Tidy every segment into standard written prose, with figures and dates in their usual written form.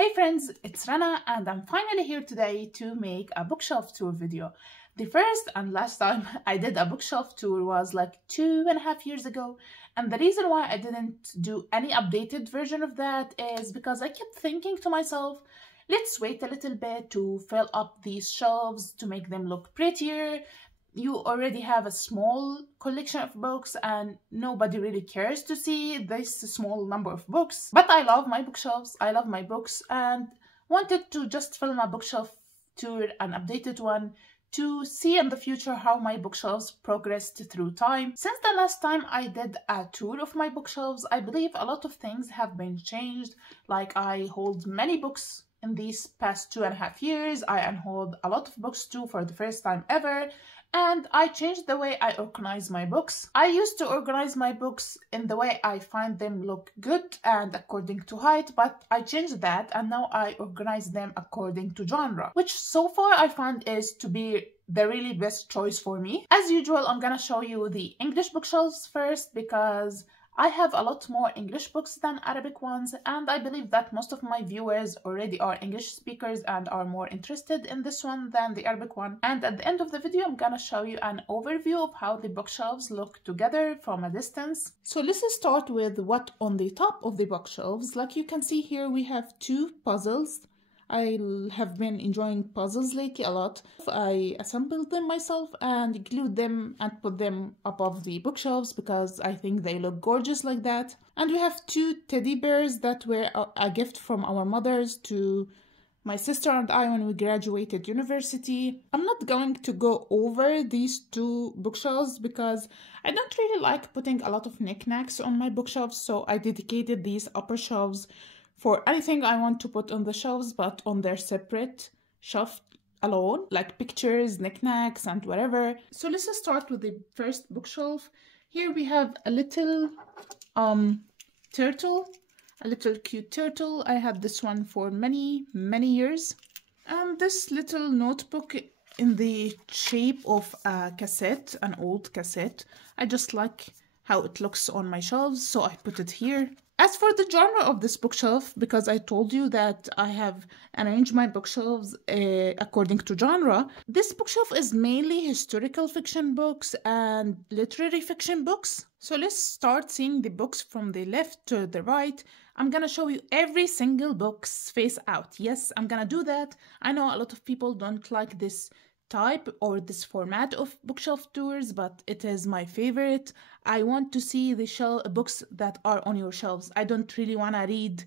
Hey friends, it's Rana and I'm finally here today to make a bookshelf tour video. The first and last time I did a bookshelf tour was like 2.5 years ago, and the reason why I didn't do any updated version of that is because I kept thinking to myself, let's wait a little bit to fill up these shelves to make them look prettier. You already have a small collection of books and nobody really cares to see this small number of books. But I love my bookshelves, I love my books, and wanted to just film a bookshelf tour, an updated one, to see in the future how my bookshelves progressed through time. Since the last time I did a tour of my bookshelves, I believe a lot of things have been changed. Like I hold many books in these past 2.5 years. I unhold a lot of books too for the first time ever. And I changed the way I organize my books. I used to organize my books in the way I find them look good and according to height, but I changed that and now I organize them according to genre, which so far I find is to be the really best choice for me. As usual, I'm gonna show you the English bookshelves first because I have a lot more English books than Arabic ones, and I believe that most of my viewers already are English speakers and are more interested in this one than the Arabic one. And at the end of the video, I'm gonna show you an overview of how the bookshelves look together from a distance. So let's start with what on the top of the bookshelves. Like you can see here, we have two puzzles. I have been enjoying puzzles lately a lot. I assembled them myself and glued them and put them above the bookshelves because I think they look gorgeous like that. And we have two teddy bears that were a gift from our mothers to my sister and I when we graduated university. I'm not going to go over these two bookshelves because I don't really like putting a lot of knickknacks on my bookshelves, so I dedicated these upper shelves for anything I want to put on the shelves, but on their separate shelf alone, like pictures, knickknacks, and whatever. So let's start with the first bookshelf. Here we have a little turtle, a little cute turtle. I had this one for many years. And this little notebook in the shape of a cassette, an old cassette. I just like how it looks on my shelves, so I put it here. As for the genre of this bookshelf, because I told you that I have arranged my bookshelves according to genre, this bookshelf is mainly historical fiction books and literary fiction books. So let's start seeing the books from the left to the right. I'm gonna show you every single book's face out. Yes, I'm gonna do that. I know a lot of people don't like this type or this format of bookshelf tours, but it is my favorite. I want to see the books that are on your shelves. I don't really want to read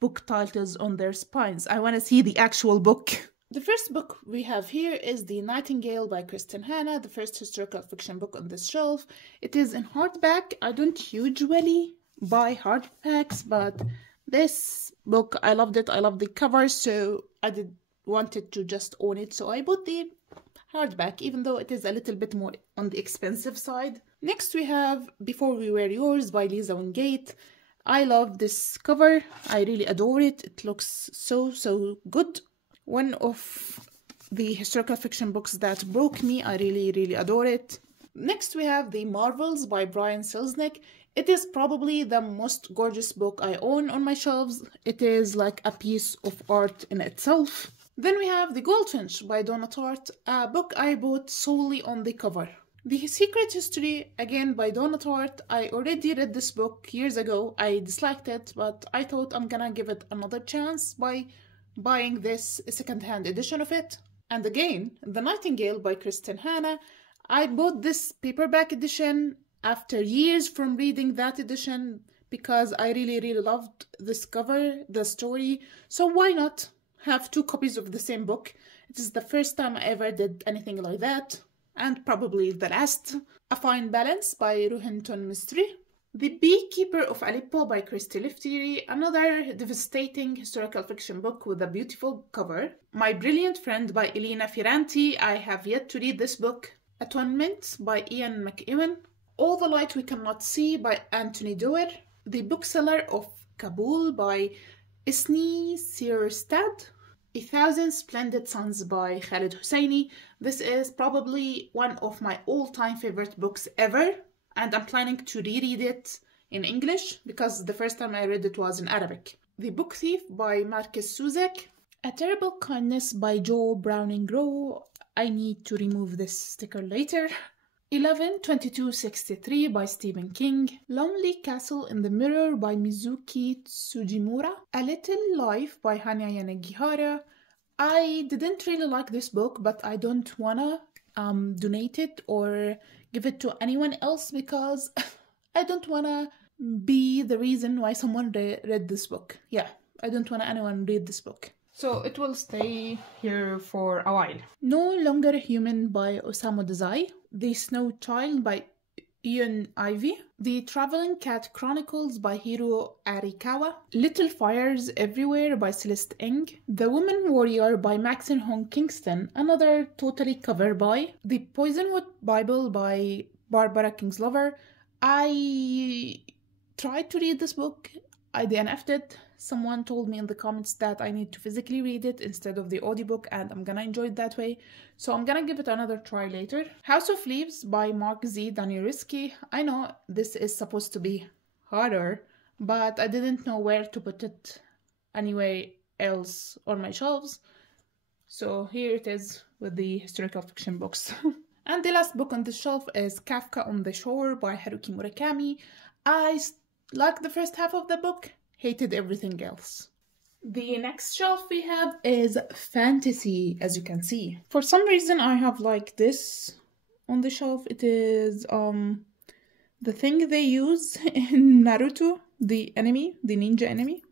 book titles on their spines. I want to see the actual book. The first book we have here is The Nightingale by Kristen Hanna, the first historical fiction book on this shelf. It is in hardback. I don't usually buy hardbacks, but this book, I loved it. I love the cover, so I wanted to just own it, so I bought the hardback, even though it is a little bit more on the expensive side. Next we have Before We Were Yours by Lisa Wingate. I love this cover. I really adore it. It looks so good. One of the historical fiction books that broke me. I really adore it. Next we have The Marvels by Brian Selznick. It is probably the most gorgeous book I own on my shelves. It is like a piece of art in itself. Then we have The Goldfinch by Donna Tartt, a book I bought solely on the cover. The Secret History, again by Donna Tartt. I already read this book years ago. I disliked it, but I thought I'm gonna give it another chance by buying this second-hand edition of it. And again, The Nightingale by Kristen Hanna. I bought this paperback edition after years from reading that edition because I really loved this cover, the story. So why not have two copies of the same book? It is the first time I ever did anything like that, and probably the last. A Fine Balance by Ruhinton Mystery. The Beekeeper of Aleppo by Christy Liftery, another devastating historical fiction book with a beautiful cover. My Brilliant Friend by Elena Ferranti. I have yet to read this book. Atonement by Ian McEwan. All the Light We Cannot See by Anthony Doerr. The Bookseller of Kabul by Isni Sirstad. 1,000 Splendid Suns by Khaled Hosseini. This is probably one of my all-time favorite books ever, and I'm planning to reread it in English because the first time I read it was in Arabic. The Book Thief by Marcus Suzak. A Terrible Kindness by Joe Browning-Rowe. I need to remove this sticker later. 11/22/63 by Stephen King. Lonely Castle in the Mirror by Mizuki Tsujimura. A Little Life by Hanya Yanagihara. I didn't really like this book, but I don't wanna donate it or give it to anyone else because I don't wanna be the reason why someone read this book. Yeah, I don't want anyone read this book. So it will stay here for a while. No Longer Human by Osamu Dazai. The Snow Child by Ian Ivey. The Traveling Cat Chronicles by Hiro Arikawa. Little Fires Everywhere by Celeste Ng. The Woman Warrior by Maxine Hong Kingston, another totally cover by. The Poisonwood Bible by Barbara Kingslover. I tried to read this book. I DNF'd it. Someone told me in the comments that I need to physically read it instead of the audiobook, and I'm gonna enjoy it that way. So I'm gonna give it another try later. House of Leaves by Mark Z. Danielewski. I know this is supposed to be harder, but I didn't know where to put it anywhere else on my shelves. So here it is with the historical fiction books. And the last book on the shelf is Kafka on the Shore by Haruki Murakami. I liked the first half of the book, hated everything else. The next shelf we have is fantasy, as you can see. For some reason I have like this on the shelf. It is the thing they use in Naruto, the enemy, the ninja enemy.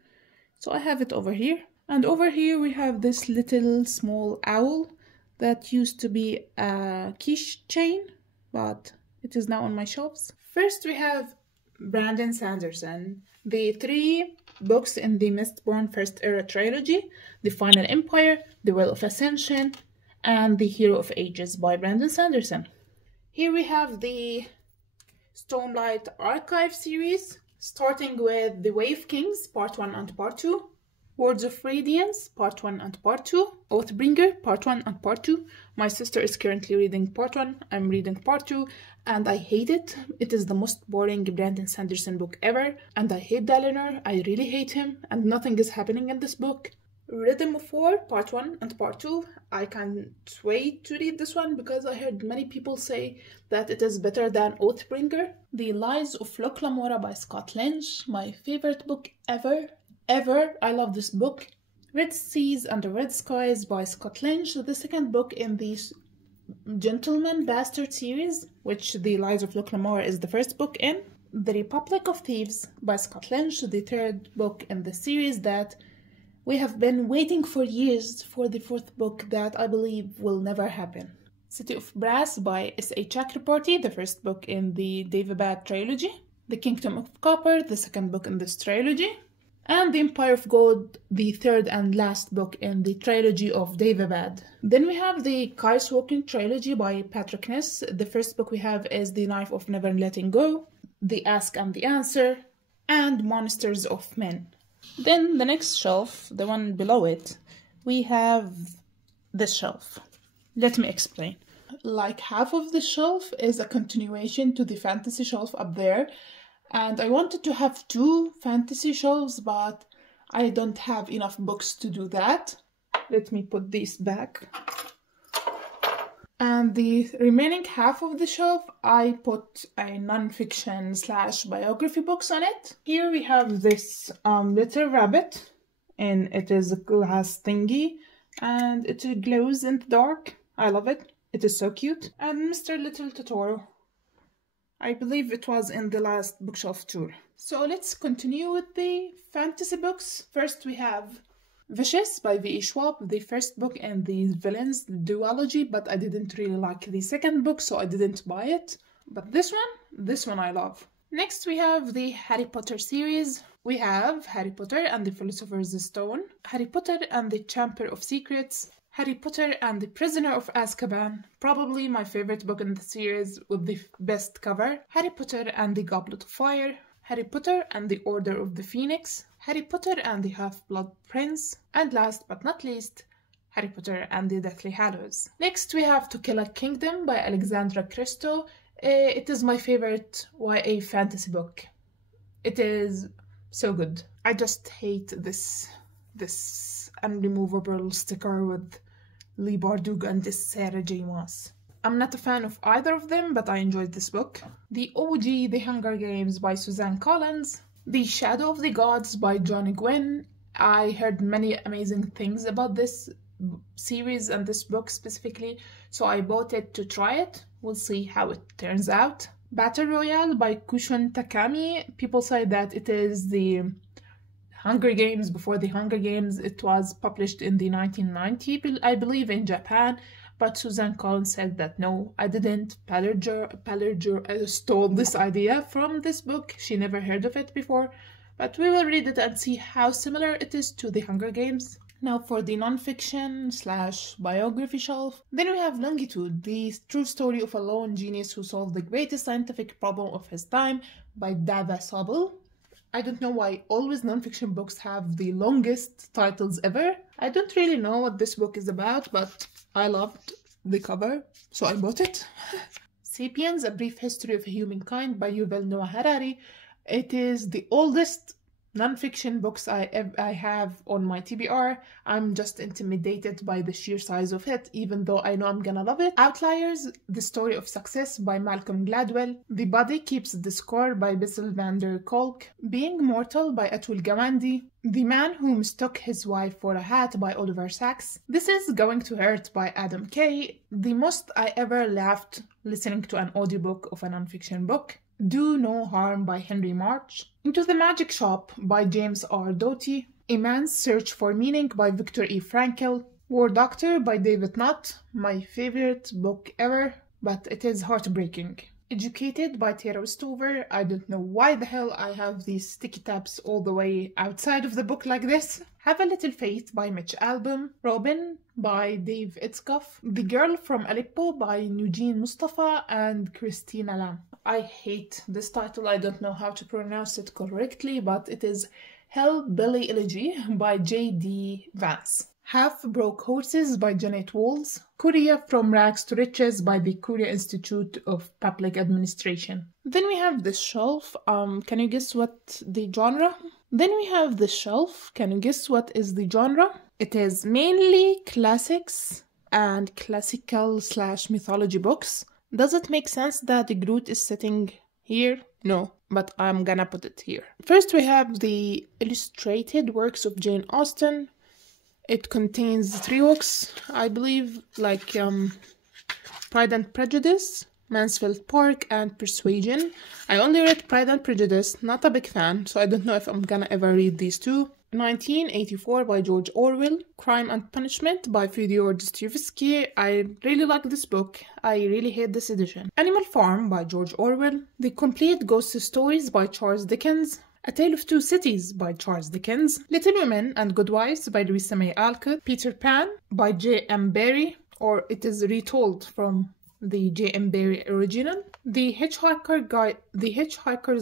So I have it over here. And over here we have this little small owl that used to be a keychain, but it is now on my shelves. First we have Brandon Sanderson. The 3 books in the Mistborn First Era trilogy, The Final Empire, The Well of Ascension, and The Hero of Ages by Brandon Sanderson. Here we have the Stormlight Archive series, starting with The Wave Kings, Part 1 and Part 2, Words of Radiance, Part 1 and Part 2, Oathbringer, Part 1 and Part 2. My sister is currently reading Part 1, I'm reading Part 2, and I hate it. It is the most boring Brandon Sanderson book ever, and I hate Dalinar, I really hate him, and nothing is happening in this book. Rhythm of War, Part 1 and Part 2. I can't wait to read this one because I heard many people say that it is better than Oathbringer. The Lies of Locke Lamora by Scott Lynch, my favorite book ever. I love this book. Red Seas Under Red Skies by Scott Lynch, the second book in the Gentleman Bastard series, which The Lies of Locke Lamora is the first book in. The Republic of Thieves by Scott Lynch, the third book in the series that we have been waiting for years for the fourth book that I believe will never happen. City of Brass by S.A. Chakraborty, the first book in the Daevabad trilogy. The Kingdom of Copper, the second book in this trilogy. And The Empire of Gold, the third and last book in the trilogy of Daevabad. Then we have the Kais Walking trilogy by Patrick Ness. The first book we have is The Knife of Never Letting Go, The Ask and the Answer, and Monsters of Men. Then the next shelf, the one below it, we have this shelf. Let me explain. Like half of the shelf is a continuation to the fantasy shelf up there. And I wanted to have 2 fantasy shelves, but I don't have enough books to do that. Let me put these back. And the remaining half of the shelf, I put a non-fiction / biography books on it. Here we have this little rabbit, and it is a glass thingy, and it glows in the dark. I love it. It is so cute. And Mr. Little Totoro. I believe it was in the last bookshelf tour. So let's continue with the fantasy books. First we have Vicious by V.E. Schwab, the first book in the Villains duology, but I didn't really like the second book, so I didn't buy it. But this one I love. Next we have the Harry Potter series. We have Harry Potter and the Philosopher's Stone, Harry Potter and the Chamber of Secrets, Harry Potter and the Prisoner of Azkaban, probably my favorite book in the series with the best cover, Harry Potter and the Goblet of Fire, Harry Potter and the Order of the Phoenix, Harry Potter and the Half-Blood Prince, and last but not least, Harry Potter and the Deathly Hallows. Next we have To Kill a Kingdom by Alexandra Christo. It is my favorite YA fantasy book. It is so good. I just hate this unremovable sticker with Lee Bardug and this Sarah J. Maas. I'm not a fan of either of them, but I enjoyed this book. The OG The Hunger Games by Suzanne Collins. The Shadow of the Gods by Johnny Gwynne. I heard many amazing things about this series and this book specifically, so I bought it to try it. We'll see how it turns out. Battle Royale by Kushun Takami. People say that it is the Hunger Games before the Hunger Games. It was published in the 1990s, I believe, in Japan, but Suzanne Collins said that no, I didn't. Palerger stole this idea from this book. She never heard of it before, but we will read it and see how similar it is to the Hunger Games. Now for the non-fiction / biography shelf. Then we have Longitude, the true story of a lone genius who solved the greatest scientific problem of his time by Dava Sobel. I don't know why always non-fiction books have the longest titles ever. I don't really know what this book is about, but I loved the cover, so I bought it. Sapiens, A Brief History of Humankind by Yuval Noah Harari. It is the oldest non-fiction books I have on my TBR. I'm just intimidated by the sheer size of it, even though I know I'm gonna love it. Outliers, The Story of Success by Malcolm Gladwell. The Body Keeps the Score by Bessel van der Kolk. Being Mortal by Atul Gawande. The Man Who Mistook His Wife for a Hat by Oliver Sacks. This Is Going to Hurt by Adam Kay. The most I ever laughed listening to an audiobook of a non-fiction book. Do No Harm by Henry March. Into the Magic Shop by James R. Doty. A Man's Search for Meaning by Viktor E. Frankl. War Doctor by David Nutt, my favorite book ever, but it is heartbreaking. Educated by Tara Westover. I don't know why the hell I have these sticky tabs all the way outside of the book like this. Have a Little Faith by Mitch Albom. Robin by Dave Itzkoff. The Girl from Aleppo by Nujeen Mustafa and Christina Lam. I hate this title. I don't know how to pronounce it correctly, but it is Hellbilly Elegy by J.D. Vance. Half Broke Horses by Janet Walls. Korea From Rags to Riches by the Korea Institute of Public Administration. Then we have this shelf. Can you guess what the genre? Then we have this shelf. Can you guess what is the genre? It is mainly classics and classical / mythology books. Does it make sense that the Groot is sitting here? No, but I'm gonna put it here. First we have the illustrated works of Jane Austen. It contains 3 books, I believe, like Pride and Prejudice, Mansfield Park, and Persuasion. I only read Pride and Prejudice, not a big fan, so I don't know if I'm gonna ever read these 2. 1984 by George Orwell. Crime and Punishment by Fyodor Dostoevsky. I really like this book. I really hate this edition. Animal Farm by George Orwell. The Complete Ghost Stories by Charles Dickens. A Tale of Two Cities by Charles Dickens. Little Women and Good Wives by Louisa May Alcott. Peter Pan by J.M. Barrie, or it is retold from the J.M. Barrie original. The Hitchhiker's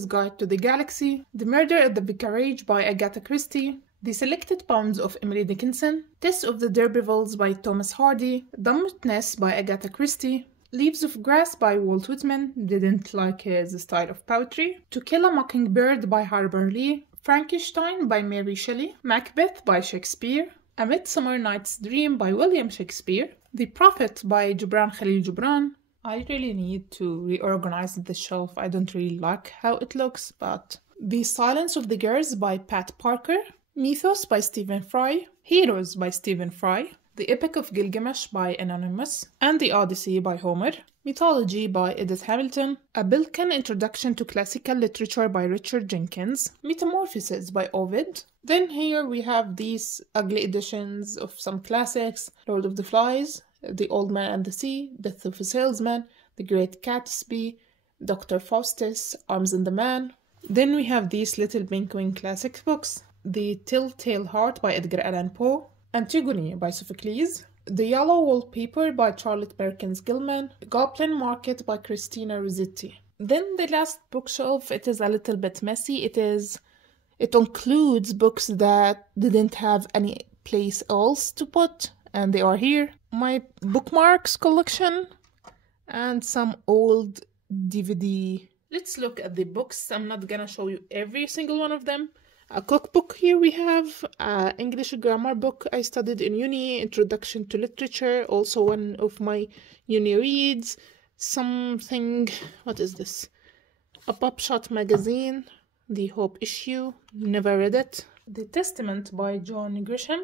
Guide to the Galaxy. The Murder at the Vicarage by Agatha Christie. The Selected Poems of Emily Dickinson. Test of the D'Urbervilles by Thomas Hardy. Dumbness by Agatha Christie. Leaves of Grass by Walt Whitman. Didn't like his style of poetry. To Kill a Mockingbird by Harper Lee. Frankenstein by Mary Shelley. Macbeth by Shakespeare. A Midsummer Night's Dream by William Shakespeare. The Prophet by Gibran Khalil Gibran. I really need to reorganize the shelf. I don't really like how it looks, but... The Silence of the Girls by Pat Parker. Mythos by Stephen Fry. Heroes by Stephen Fry. The Epic of Gilgamesh by Anonymous. And The Odyssey by Homer. Mythology by Edith Hamilton. A Bilkin Introduction to Classical Literature by Richard Jenkins. Metamorphoses by Ovid. Then here we have these ugly editions of some classics. Lord of the Flies, The Old Man and the Sea, Death of a Salesman, The Great Gatsby, Dr. Faustus, Arms and the Man. Then we have these little Pinkwing classic books. The Telltale Heart by Edgar Allan Poe. Antigone by Sophocles. The Yellow Wallpaper by Charlotte Perkins Gilman. Goblin Market by Christina Rossetti. Then the last bookshelf, it is a little bit messy. It includes books that didn't have any place else to put, and they are here. My bookmarks collection and some old DVD. Let's look at the books. I'm not gonna show you every single one of them, A cookbook here we have, English grammar book I studied in uni, Introduction to Literature, also one of my uni reads. Something, what is this? A Pop Shot magazine, The Hope issue, never read it. The Testament by John Grisham.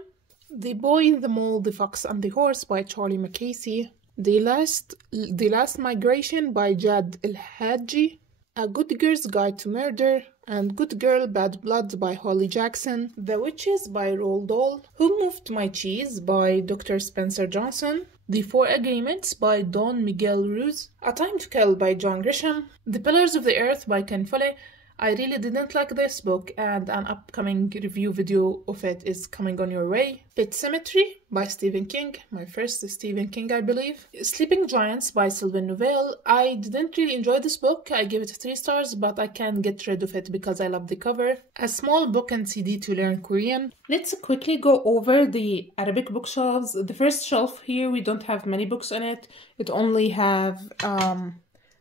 The Boy, the Mole, the Fox and the Horse by Charlie Mackesy. The Last Migration by Jad El-Hadji. A Good Girl's Guide to Murder, and Good Girl, Bad Blood by Holly Jackson. The Witches by Roald Dahl. Who Moved My Cheese by Dr. Spencer Johnson. The Four Agreements by Don Miguel Ruiz. A Time to Kill by John Grisham. The Pillars of the Earth by Ken Follett. I really didn't like this book, and an upcoming review video of it is coming on your way. Pet Cemetery by Stephen King, my first Stephen King I believe. Sleeping Giants by Sylvain Nouvel. I didn't really enjoy this book, I gave it 3 stars, but I can't get rid of it because I love the cover. A Small Book and CD to Learn Korean. Let's quickly go over the Arabic bookshelves. The first shelf here, we don't have many books on it. It only have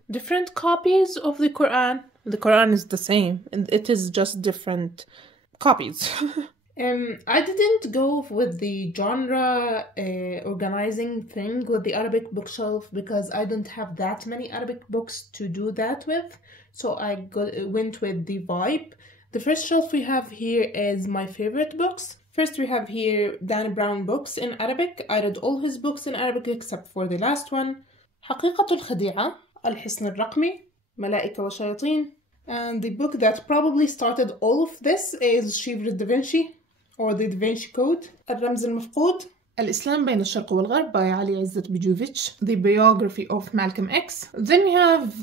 different copies of the Quran. The Quran is the same, and it is just different copies. I didn't go with the genre organizing thing with the Arabic bookshelf because I don't have that many Arabic books to do that with. So I went with the vibe. The first shelf we have here is my favorite books. First we have here Dan Brown books in Arabic. I read all his books in Arabic except for the last one. حقيقة الخديعة, الحصن الرقمي, ملائكة وشياطين. And the book that probably started all of this is Shivra Da Vinci, or the Da Vinci Code. الرمز المفقود. الإسلام بين الشرق والغرب by Ali Izzat Bijovich. The biography of Malcolm X. Then we have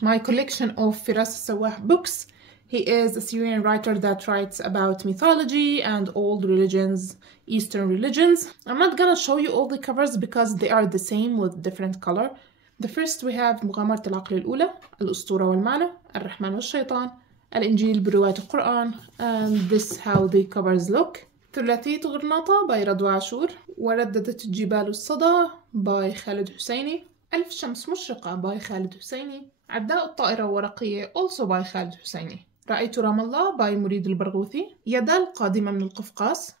my collection of Firas Sawah books. He is a Syrian writer that writes about mythology and old religions, Eastern religions. I'm not gonna show you all the covers because they are the same with different color. The first we have مغامرة العقل الأولى, الأسطورة والمعنى, الرحمن والشيطان, الإنجيل برواية القرآن, and this how the covers look. ثلاثية غرناطة by رضوى عاشور, ورددت الجبال الصدى by خالد حسيني, ألف شمس مشرقة by خالد حسيني, عداء الطائرة ورقية also by خالد حسيني, رأيت رام الله by مريد البرغوثي, يدا القادمة من القفقاس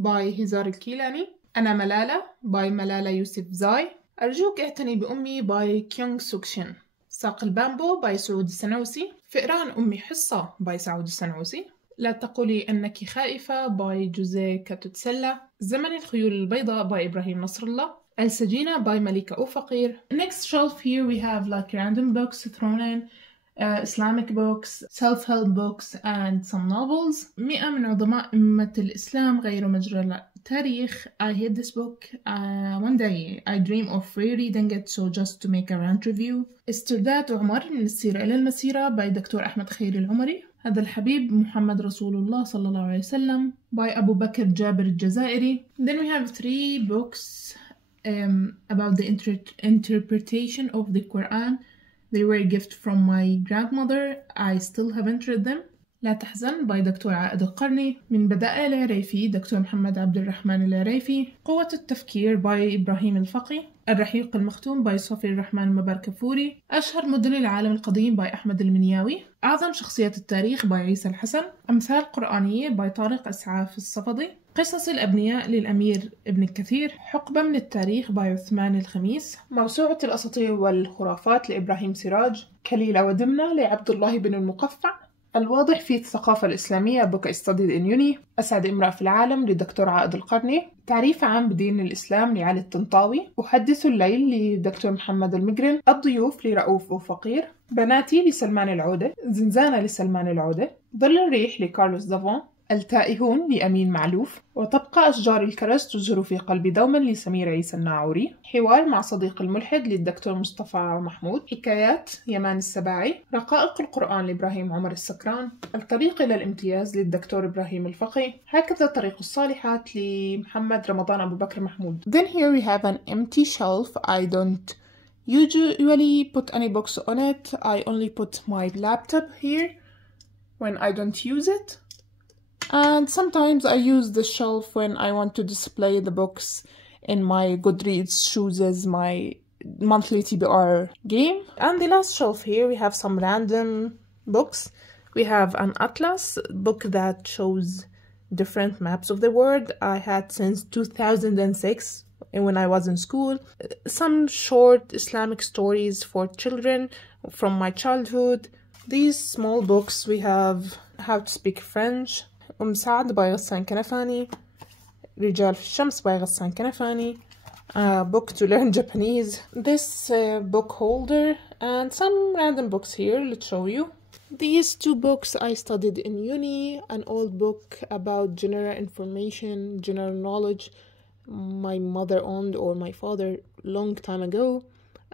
by هزار الكيلاني, أنا ملالة by ملالة يوسف زاي, أرجوك اعتني بأمي باي كيونغ سوكشين. ساق البامبو باي سعود السنوسي. فئران أمي حصة باي سعود السنوسي. لا تقولي أنك خائفة باي جوزيه كاتوتسيلا. زمن الخيول البيضاء باي إبراهيم نصر الله. السجينة باي مليكة أو فقير. Next shelf here we have like random books thrown in, Islamic books, self-help books and some novels. 100 من عظماء أمة الإسلام غير مجرى التاريخ. I hate this book. One day I dream of rereading it so just to make a rant review. استرداد عمر من السيرة إلى المسيرة by دكتور أحمد خير العمري. هذا الحبيب محمد رسول الله صلى الله عليه وسلم by أبو بكر جابر الجزائري. Then we have 3 books about the interpretation of the Quran. They were a gift from my grandmother. I still haven't read them. لا تحزن by دكتور عائد القرني. من بدائع العريفي دكتور محمد عبد الرحمن العريفي. قوة التفكير by إبراهيم الفقي. الرحيق المختوم by صفي الرحمن المباركفوري. أشهر مدن العالم القديم by أحمد المنياوي. أعظم شخصيات التاريخ by عيسى الحسن. أمثال قرآنية by طارق إسعاف الصفدي. قصص الأبنياء للأمير ابن الكثير. حقبة من التاريخ by عثمان الخميس. موسوعة الأساطير والخرافات لإبراهيم سراج. كليلة ودمنة لعبد الله بن المقفع. الواضح في الثقافة الإسلامية book I studied in uni. أسعد امرأة في العالم لدكتور عائد القرني. تعريف عام بدين الإسلام لعلي الطنطاوي. أحدث الليل لدكتور محمد المجرن. الضيوف لرؤوف وفقير. بناتي لسلمان العودة. زنزانة لسلمان العودة. ظل الريح لكارلوس دافون. التائهون لأمين معلوف. وتبقى أشجار الكرز تجر في قلبي دوما لسمير عيسى الناعوري. حوار مع صديق الملحد للدكتور مصطفى محمود. حكايات يمان السباعي. رقائق القرآن لإبراهيم عمر السكران. الطريق إلى الامتياز للدكتور إبراهيم الفقي. هكذا طريق الصالحات لمحمد رمضان أبو بكر محمود. Then here we have an empty shelf. I don't usually put any books on it. I only put my laptop here when I don't use it. And sometimes I use the shelf when I want to display the books in my Goodreads chooses my monthly TBR game. And the last shelf here we have some random books. We have an atlas book that shows different maps of the world I had since 2006 when I was in school. Some short Islamic stories for children from my childhood. These small books, we have How to Speak French, سعد by غسان كنفاني, رجال في الشمس by غسان كنفاني, a book to learn Japanese, this book holder, and some random books here, let's show you. These two books I studied in uni, an old book about general information, general knowledge my mother owned or my father long time ago,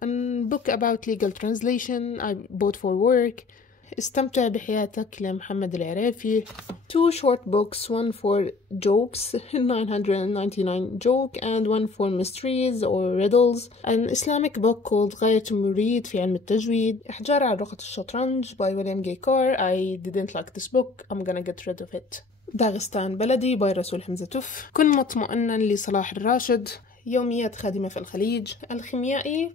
a book about legal translation I bought for work, استمتع بحياتك لمحمد العرافي. Two short books, one for jokes, 999 joke, and one for mysteries or riddles. An Islamic book called غاية المريد في علم التجويد. إحجار على لغة الشطرنج by William Gaykar. I didn't like this book, I'm gonna get rid of it. داغستان بلدي by رسول حمزة توف. كن مطمئنا لصلاح الراشد. يوميات خادمة في الخليج. الخيميائي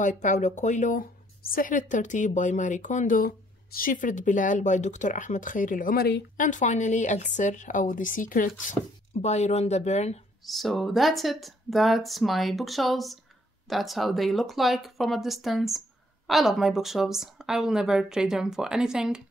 by باولو كويلو. سحر الترتيب by ماري كوندو. شفرة بلال by Dr. Ahmed Khair Al-Umari, and finally السر أو The Secret by Rhonda Byrne. So that's it. That's my bookshelves. That's how they look like from a distance. I love my bookshelves. I will never trade them for anything.